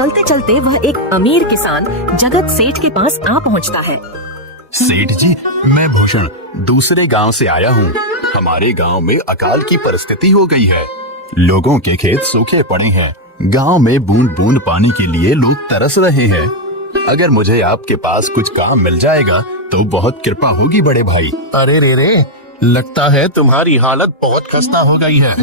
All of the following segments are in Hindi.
चलते चलते वह एक अमीर किसान जगत सेठ के पास आ पहुंचता है। सेठ जी, मैं भूषण दूसरे गांव से आया हूँ। हमारे गांव में अकाल की परिस्थिति हो गई है। लोगों के खेत सूखे पड़े हैं। गांव में बूंद बूंद पानी के लिए लोग तरस रहे हैं। अगर मुझे आपके पास कुछ काम मिल जाएगा तो बहुत कृपा होगी बड़े भाई। अरे रे, लगता है तुम्हारी हालत बहुत खस्ता हो गई है।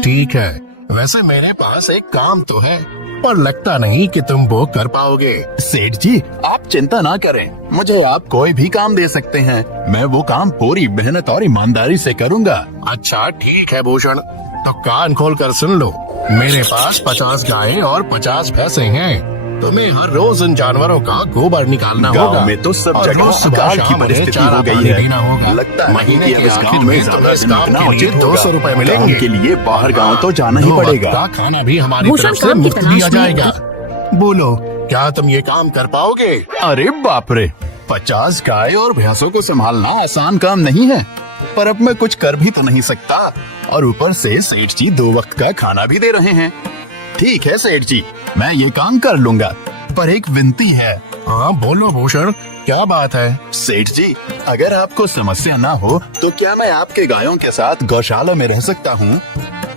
ठीक है, वैसे मेरे पास एक काम तो है, पर लगता नहीं कि तुम वो कर पाओगे। सेठ जी, आप चिंता ना करें, मुझे आप कोई भी काम दे सकते हैं। मैं वो काम पूरी मेहनत और ईमानदारी से करूँगा। अच्छा ठीक है भूषण, तो कान खोल कर सुन लो। मेरे पास 50 गायें और 50 भैंसें हैं। तुम्हें हर रोज इन जानवरों का गोबर निकालना गाँव होगा। में तो सब और जगह रोज सुबह अकाल की शाम उन्हें परिस्थिति चारा हो गई पानी है। देना होगा। लगता है महीने कि के अब इस आखिर गाँव में में ज्यादा तुम्हें इस दिन काम रुकना के लिए उचित 200 रुपए होगा। मिलेंगे। काम के लिए बाहर गांव तो जाना ही 2 वक्त पड़ेगा। का खाना भी हमारी भूषण तरफ से काम की मुफ्त तलाश दिया में जाएगा। बोलो, क्या तुम ये काम कर पाओगे? अरे बाप रे, 50 गाय और भैंसों को संभालना आसान काम नहीं है। पर अब मैं कुछ कर भी तो नहीं सकता, और ऊपर से सेठ जी 2 वक्त का खाना भी दे रहे हैं। ठीक है सेठ जी, मैं ये काम कर लूंगा, पर एक विनती है। हाँ बोलो भूषण, क्या बात है? सेठ जी, अगर आपको समस्या ना हो तो क्या मैं आपके गायों के साथ गौशाला में रह सकता हूँ?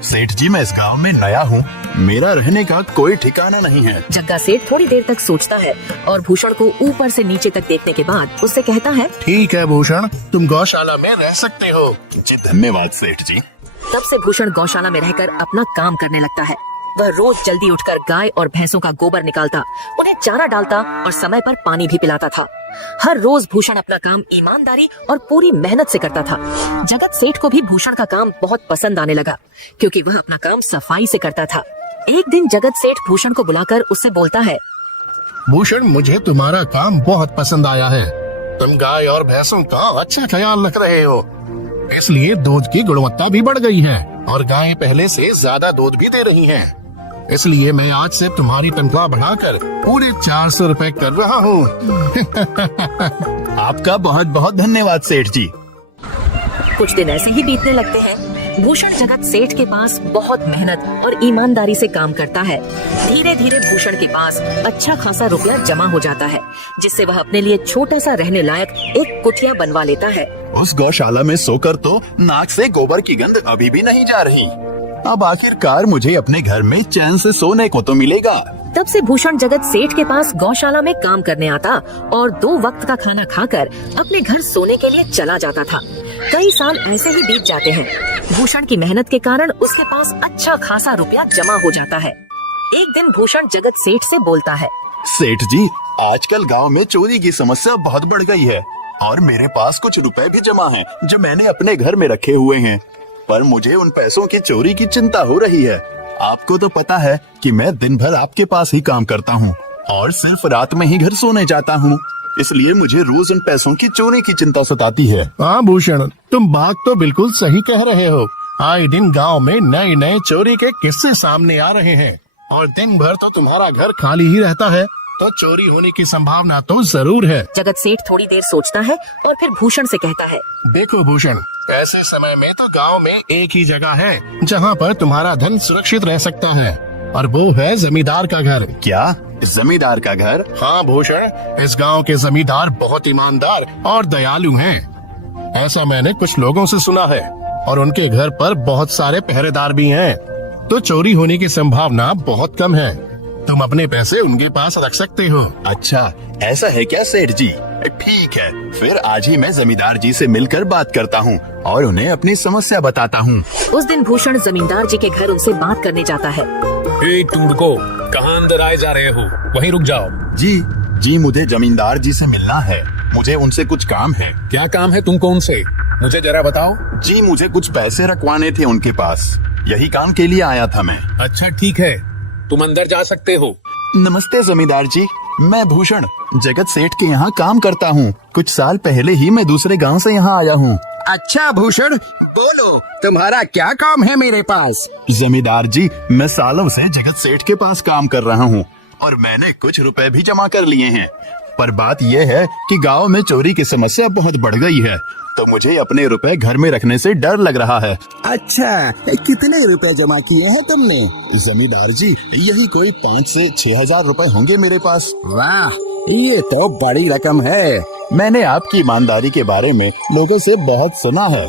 सेठ जी, मैं इस गांव में नया हूँ, मेरा रहने का कोई ठिकाना नहीं है। जग्गा सेठ थोड़ी देर तक सोचता है और भूषण को ऊपर से नीचे तक देखने के बाद उससे कहता है, ठीक है भूषण, तुम गौशाला में रह सकते हो। जी धन्यवाद सेठ जी। तब से भूषण गौशाला में रहकर अपना काम करने लगता है। वह रोज जल्दी उठकर गाय और भैंसों का गोबर निकालता, उन्हें चारा डालता और समय पर पानी भी पिलाता था। हर रोज भूषण अपना काम ईमानदारी और पूरी मेहनत से करता था। जगत सेठ को भी भूषण का काम बहुत पसंद आने लगा, क्योंकि वह अपना काम सफाई से करता था। एक दिन जगत सेठ भूषण को बुलाकर उससे बोलता है, भूषण, मुझे तुम्हारा काम बहुत पसंद आया है। तुम गाय और भैंसों का अच्छा ख्याल रख रहे हो, इसलिए दूध की गुणवत्ता भी बढ़ गई है और गायें पहले से ज्यादा दूध भी दे रही हैं। इसलिए मैं आज से तुम्हारी तनख्वाह बढ़ाकर पूरे 400 रुपए कर रहा हूँ। आपका बहुत बहुत धन्यवाद सेठ जी। कुछ दिन ऐसे ही बीतने लगते हैं। भूषण जगत सेठ के पास बहुत मेहनत और ईमानदारी से काम करता है। धीरे धीरे भूषण के पास अच्छा खासा रुपया जमा हो जाता है, जिससे वह अपने लिए छोटा सा रहने लायक एक कुटिया बनवा लेता है। उस गौशाला में सोकर तो नाक से गोबर की गंध अभी भी नहीं जा रही। अब आखिरकार मुझे अपने घर में चैन से सोने को तो मिलेगा। तब से भूषण जगत सेठ के पास गौशाला में काम करने आता और 2 वक्त का खाना खाकर अपने घर सोने के लिए चला जाता था। कई साल ऐसे ही बीत जाते हैं। भूषण की मेहनत के कारण उसके पास अच्छा खासा रुपया जमा हो जाता है। एक दिन भूषण जगत सेठ से बोलता है, सेठ जी, आजकल गांव में चोरी की समस्या बहुत बढ़ गई है और मेरे पास कुछ रुपए भी जमा हैं जो मैंने अपने घर में रखे हुए हैं, पर मुझे उन पैसों की चोरी की चिंता हो रही है। आपको तो पता है कि मैं दिन भर आपके पास ही काम करता हूँ और सिर्फ रात में ही घर सोने जाता हूँ, इसलिए मुझे रोज उन पैसों की चोरी की चिंता सताती है। हाँ भूषण, तुम बात तो बिल्कुल सही कह रहे हो। आए दिन गांव में नए नए चोरी के किस्से सामने आ रहे हैं और दिन भर तो तुम्हारा घर खाली ही रहता है, तो चोरी होने की संभावना तो जरूर है। जगत सेठ थोड़ी देर सोचता है और फिर भूषण से कहता है, देखो भूषण, ऐसे समय में तो गांव में एक ही जगह है जहां पर तुम्हारा धन सुरक्षित रह सकता है, और वो है जमींदार का घर। क्या जमींदार का घर? हाँ भूषण, इस गांव के जमींदार बहुत ईमानदार और दयालु हैं। ऐसा मैंने कुछ लोगों से सुना है, और उनके घर पर बहुत सारे पहरेदार भी हैं, तो चोरी होने की संभावना बहुत कम है। तुम अपने पैसे उनके पास रख सकते हो। अच्छा, ऐसा है क्या सेठ जी? ठीक है, फिर आज ही मैं जमींदार जी से मिलकर बात करता हूँ और उन्हें अपनी समस्या बताता हूँ। उस दिन भूषण जमींदार जी के घर उनसे बात करने जाता है। टूडको, कहाँ अंदर आए जा रहे हो? वहीं रुक जाओ। जी, मुझे जमींदार जी से मिलना है। मुझे उनसे कुछ काम है। क्या काम है तुमको उनसे? मुझे जरा बताओ। जी, मुझे कुछ पैसे रखवाने थे उनके पास, यही काम के लिए आया था मैं। अच्छा ठीक है, तुम अंदर जा सकते हो। नमस्ते जमींदार जी, मैं भूषण जगत सेठ के यहाँ काम करता हूँ। कुछ साल पहले ही मैं दूसरे गांव से यहाँ आया हूँ। अच्छा भूषण, बोलो, तुम्हारा क्या काम है मेरे पास? जमींदार जी, मैं सालों से जगत सेठ के पास काम कर रहा हूँ और मैंने कुछ रुपए भी जमा कर लिए हैं, पर बात यह है कि गांव में चोरी की समस्या बहुत बढ़ गई है, तो मुझे अपने रुपए घर में रखने से डर लग रहा है। अच्छा, कितने रुपए जमा किए हैं तुमने? जमींदार जी, यही कोई 5 से 6 हजार रुपए होंगे मेरे पास। वाह, ये तो बड़ी रकम है। मैंने आपकी ईमानदारी के बारे में लोगों से बहुत सुना है,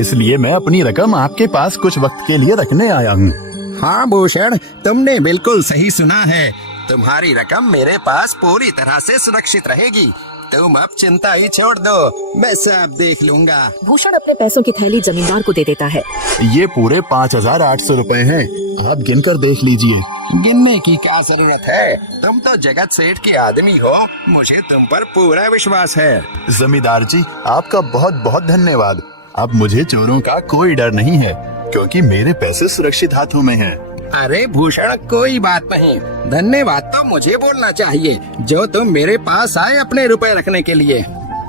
इसलिए मैं अपनी रकम आपके पास कुछ वक्त के लिए रखने आया हूँ। हाँ भूषण, तुमने बिल्कुल सही सुना है। तुम्हारी रकम मेरे पास पूरी तरह से सुरक्षित रहेगी। तुम अब चिंता ही छोड़ दो, मैं सब देख लूंगा। भूषण अपने पैसों की थैली जमींदार को दे देता है। ये पूरे 5,800 रुपए हैं, आप गिनकर देख लीजिए। गिनने की क्या जरूरत है? तुम तो जगत सेठ के आदमी हो, मुझे तुम पर पूरा विश्वास है। जमींदार जी, आपका बहुत बहुत धन्यवाद। अब मुझे चोरों का कोई डर नहीं है, क्योंकि मेरे पैसे सुरक्षित हाथों में हैं। अरे भूषण, कोई बात नहीं, धन्यवाद तो मुझे बोलना चाहिए, जो तुम मेरे पास आए अपने रुपए रखने के लिए।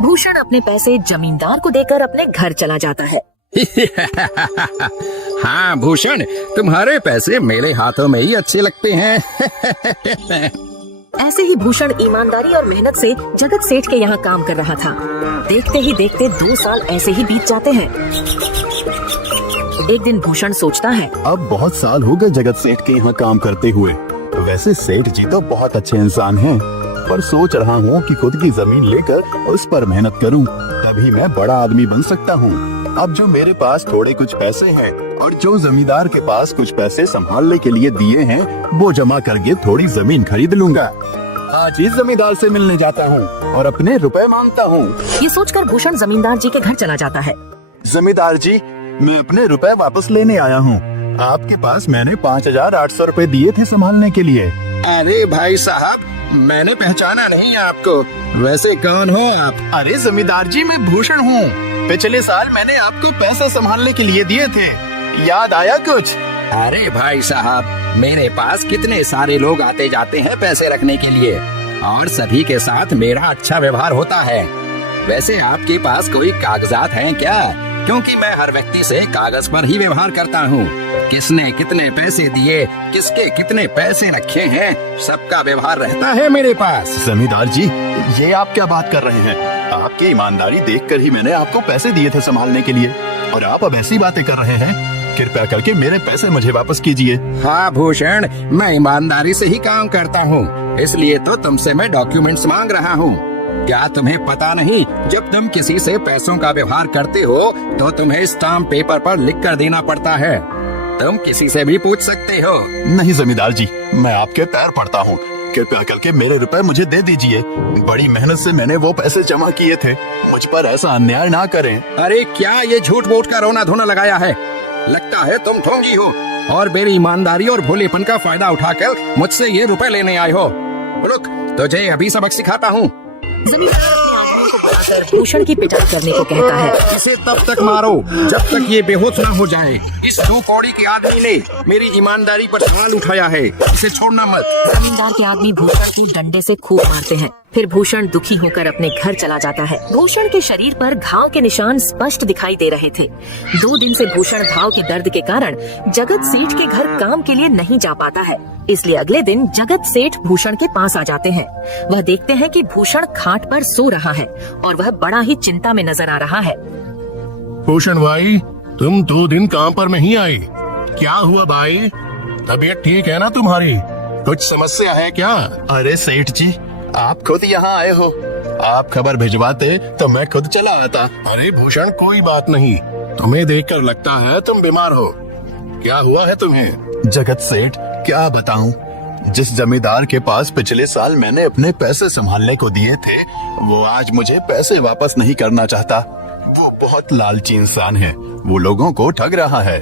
भूषण अपने पैसे जमींदार को देकर अपने घर चला जाता है। हाँ भूषण, तुम्हारे पैसे मेरे हाथों में ही अच्छे लगते हैं। ऐसे ही भूषण ईमानदारी और मेहनत से जगत सेठ के यहाँ काम कर रहा था। देखते ही देखते 2 साल ऐसे ही बीत जाते हैं। एक दिन भूषण सोचता है, अब बहुत साल हो गए जगत सेठ के यहाँ काम करते हुए। वैसे सेठ जी तो बहुत अच्छे इंसान हैं, पर सोच रहा हूँ कि खुद की जमीन लेकर उस पर मेहनत करूँ, तभी मैं बड़ा आदमी बन सकता हूँ। अब जो मेरे पास थोड़े कुछ पैसे हैं और जो जमींदार के पास कुछ पैसे संभालने के लिए दिए हैं, वो जमा करके थोड़ी जमीन खरीद लूंगा। आज ही जमींदार से मिलने जाता हूँ और अपने रुपए मांगता हूँ। ये सोचकर भूषण जमींदार जी के घर चला जाता है। जमींदार जी, मैं अपने रुपए वापस लेने आया हूँ। आपके पास मैंने 5,800 रुपए दिए थे संभालने के लिए। अरे भाई साहब, मैंने पहचाना नहीं आपको, वैसे कौन हो आप? अरे जमींदार जी, मैं भूषण हूँ। पिछले साल मैंने आपको पैसे संभालने के लिए दिए थे, याद आया कुछ? अरे भाई साहब, मेरे पास कितने सारे लोग आते जाते हैं पैसे रखने के लिए, और सभी के साथ मेरा अच्छा व्यवहार होता है। वैसे आपके पास कोई कागजात हैं क्या? क्योंकि मैं हर व्यक्ति से कागज पर ही व्यवहार करता हूँ। किसने कितने पैसे दिए, किसके कितने पैसे रखे हैं, सबका व्यवहार रहता है मेरे पास। जमींदार जी, ये आप क्या बात कर रहे हैं? आपकी ईमानदारी देखकर ही मैंने आपको पैसे दिए थे संभालने के लिए, और आप अब ऐसी बातें कर रहे हैं। कृपया करके मेरे पैसे मुझे वापस कीजिए। हाँ भूषण, मैं ईमानदारी से ही काम करता हूँ, इसलिए तो तुमसे मैं डॉक्यूमेंट्स मांग रहा हूँ। क्या तुम्हें पता नहीं, जब तुम किसी से पैसों का व्यवहार करते हो तो तुम्हें स्टाम्प पेपर पर लिख कर देना पड़ता है। तुम किसी से भी पूछ सकते हो। नहीं जमींदार जी, मैं आपके पैर पड़ता हूँ, कृपया करके मेरे रुपए मुझे दे दीजिए। बड़ी मेहनत से मैंने वो पैसे जमा किए थे, मुझ पर ऐसा अन्याय ना करें। अरे क्या ये झूठ मूठ का रोना धोना लगाया है? लगता है तुम ढोंगी हो और मेरी ईमानदारी और भोलेपन का फायदा उठाकर मुझसे ये रुपए लेने आए हो। रुक, तुझे अभी सबक सिखाता हूँ। जमींदार अपने आदमियों को बुलाकर भूषण की पिटाई करने को कहता है। इसे तब तक मारो जब तक ये बेहोश न हो जाए। इस 2 कौड़ी के आदमी ने मेरी ईमानदारी पर सवाल उठाया है, इसे छोड़ना मत। जमींदार के आदमी भूषण को डंडे से खूब मारते हैं। फिर भूषण दुखी होकर अपने घर चला जाता है। भूषण के शरीर पर घाव के निशान स्पष्ट दिखाई दे रहे थे। 2 दिन से भूषण घाव के दर्द के कारण जगत सेठ के घर काम के लिए नहीं जा पाता है, इसलिए अगले दिन जगत सेठ भूषण के पास आ जाते हैं। वह देखते हैं कि भूषण खाट पर सो रहा है और वह बड़ा ही चिंता में नजर आ रहा है। भूषण भाई, तुम 2 दिन काम पर नहीं आए, क्या हुआ भाई? तबीयत ठीक है ना तुम्हारी? कुछ समस्या है क्या? अरे सेठ जी, आप खुद यहाँ आए हो, आप खबर भिजवाते तो मैं खुद चला आता। अरे भूषण, कोई बात नहीं, तुम्हें देखकर लगता है तुम बीमार हो। क्या हुआ है तुम्हें? जगत सेठ, क्या बताऊं, जिस जमींदार के पास पिछले साल मैंने अपने पैसे संभालने को दिए थे, वो आज मुझे पैसे वापस नहीं करना चाहता। वो बहुत लालची इंसान है, वो लोगों को ठग रहा है।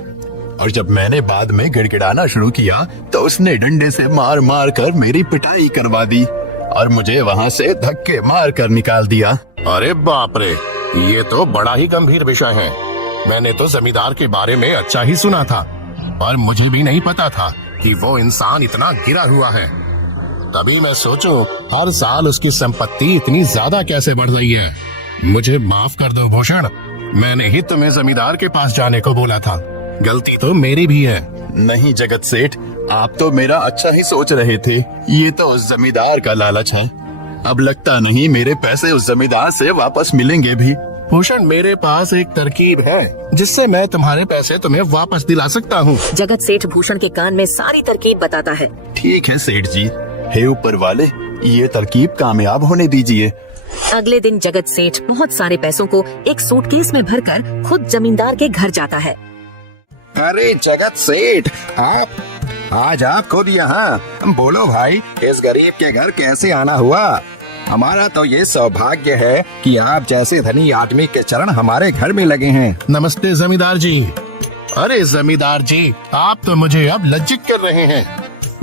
और जब मैंने बाद में गिड़गिड़ाना शुरू किया तो उसने डंडे से मार मार कर मेरी पिटाई करवा दी और मुझे वहाँ से धक्के मार कर निकाल दिया। अरे बाप रे, ये तो बड़ा ही गंभीर विषय है। मैंने तो जमींदार के बारे में अच्छा ही सुना था, और मुझे भी नहीं पता था कि वो इंसान इतना गिरा हुआ है। तभी मैं सोचूं, हर साल उसकी संपत्ति इतनी ज्यादा कैसे बढ़ रही है। मुझे माफ कर दो भूषण, मैंने ही तुम्हें जमींदार के पास जाने को बोला था, गलती तो मेरी भी है। नहीं जगत सेठ, आप तो मेरा अच्छा ही सोच रहे थे, ये तो उस जमींदार का लालच है। अब लगता नहीं मेरे पैसे उस जमींदार से वापस मिलेंगे भी। भूषण, मेरे पास एक तरकीब है जिससे मैं तुम्हारे पैसे तुम्हें वापस दिला सकता हूँ। जगत सेठ भूषण के कान में सारी तरकीब बताता है। ठीक है सेठ जी, हे ऊपर वाले, ये तरकीब कामयाब होने दीजिए। अगले दिन जगत सेठ बहुत सारे पैसों को एक सूटकेस में भरकर खुद जमींदार के घर जाता है। अरे जगत सेठ, आज आप खुद यहाँ। बोलो भाई, इस गरीब के घर कैसे आना हुआ? हमारा तो ये सौभाग्य है कि आप जैसे धनी आदमी के चरण हमारे घर में लगे हैं। नमस्ते जमींदार जी। अरे जमींदार जी, आप तो मुझे अब लज्जित कर रहे हैं।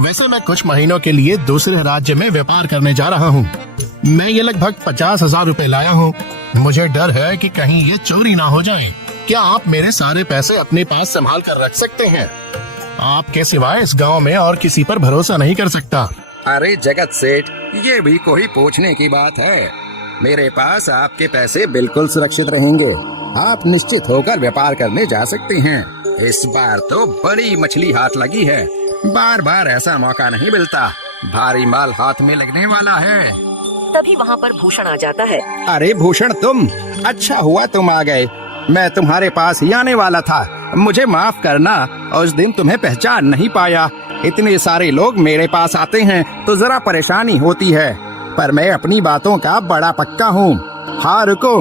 वैसे मैं कुछ महीनों के लिए दूसरे राज्य में व्यापार करने जा रहा हूँ। मैं ये लगभग 50,000 रुपए लाया हूँ। मुझे डर है कि कहीं ये चोरी ना हो जाए। क्या आप मेरे सारे पैसे अपने पास संभाल कर रख सकते हैं? आपके सिवाय इस गांव में और किसी पर भरोसा नहीं कर सकता। अरे जगत सेठ, ये भी कोई पूछने की बात है? मेरे पास आपके पैसे बिल्कुल सुरक्षित रहेंगे। आप निश्चित होकर व्यापार करने जा सकते हैं। इस बार तो बड़ी मछली हाथ लगी है। बार बार ऐसा मौका नहीं मिलता। भारी माल हाथ में लगने वाला है। तभी वहाँ पर भूषण आ जाता है। अरे भूषण, तुम? अच्छा हुआ तुम आ गए। मैं तुम्हारे पास ही आने वाला था। मुझे माफ करना, उस दिन तुम्हें पहचान नहीं पाया। इतने सारे लोग मेरे पास आते हैं तो जरा परेशानी होती है, पर मैं अपनी बातों का बड़ा पक्का हूँ। हाँ रुको,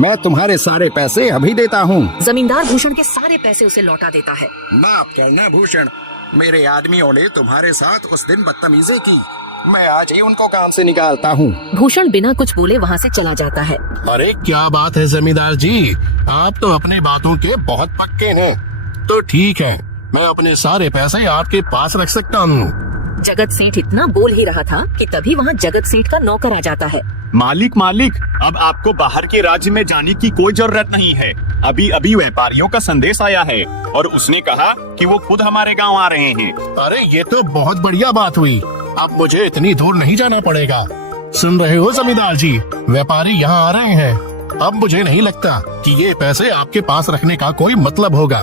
मैं तुम्हारे सारे पैसे अभी देता हूँ। जमींदार भूषण के सारे पैसे उसे लौटा देता है। माफ करना भूषण, मेरे आदमियों ने तुम्हारे साथ उस दिन बदतमीजी की। मैं आज ही उनको काम से निकालता हूँ। भूषण बिना कुछ बोले वहाँ से चला जाता है। अरे क्या बात है जमींदार जी, आप तो अपनी बातों के बहुत पक्के हैं। तो ठीक है, मैं अपने सारे पैसे आपके पास रख सकता हूँ। जगत सेठ इतना बोल ही रहा था कि तभी वहाँ जगत सेठ का नौकर आ जाता है। मालिक, अब आपको बाहर के राज्य में जाने की कोई जरूरत नहीं है। अभी अभी व्यापारियों का संदेश आया है और उसने कहा कि वो खुद हमारे गांव आ रहे हैं। अरे ये तो बहुत बढ़िया बात हुई। अब मुझे इतनी दूर नहीं जाना पड़ेगा। सुन रहे हो जमींदार जी, व्यापारी यहाँ आ रहे हैं। अब मुझे नहीं लगता कि ये पैसे आपके पास रखने का कोई मतलब होगा।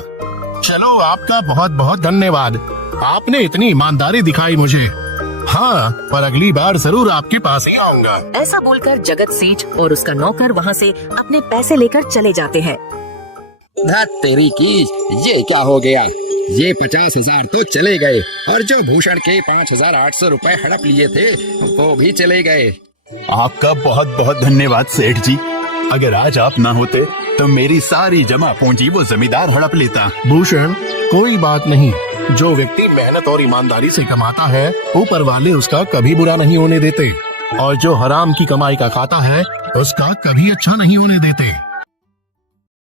चलो, आपका बहुत बहुत धन्यवाद। आपने इतनी ईमानदारी दिखाई मुझे। हाँ, पर अगली बार जरूर आपके पास ही आऊंगा। ऐसा बोलकर जगत सेठ और उसका नौकर वहाँ से अपने पैसे लेकर चले जाते हैं। धत तेरी की, ये क्या हो गया? ये 50,000 तो चले गए और जो भूषण के 5,800 रुपए हड़प लिए थे वो भी चले गए। आपका बहुत बहुत धन्यवाद सेठ जी। अगर आज आप ना होते तो मेरी सारी जमा पूंजी वो जमींदार हड़प लेता। भूषण, कोई बात नहीं। जो व्यक्ति मेहनत और ईमानदारी से कमाता है, ऊपर वाले उसका कभी बुरा नहीं होने देते, और जो हराम की कमाई का खाता है उसका कभी अच्छा नहीं होने देते।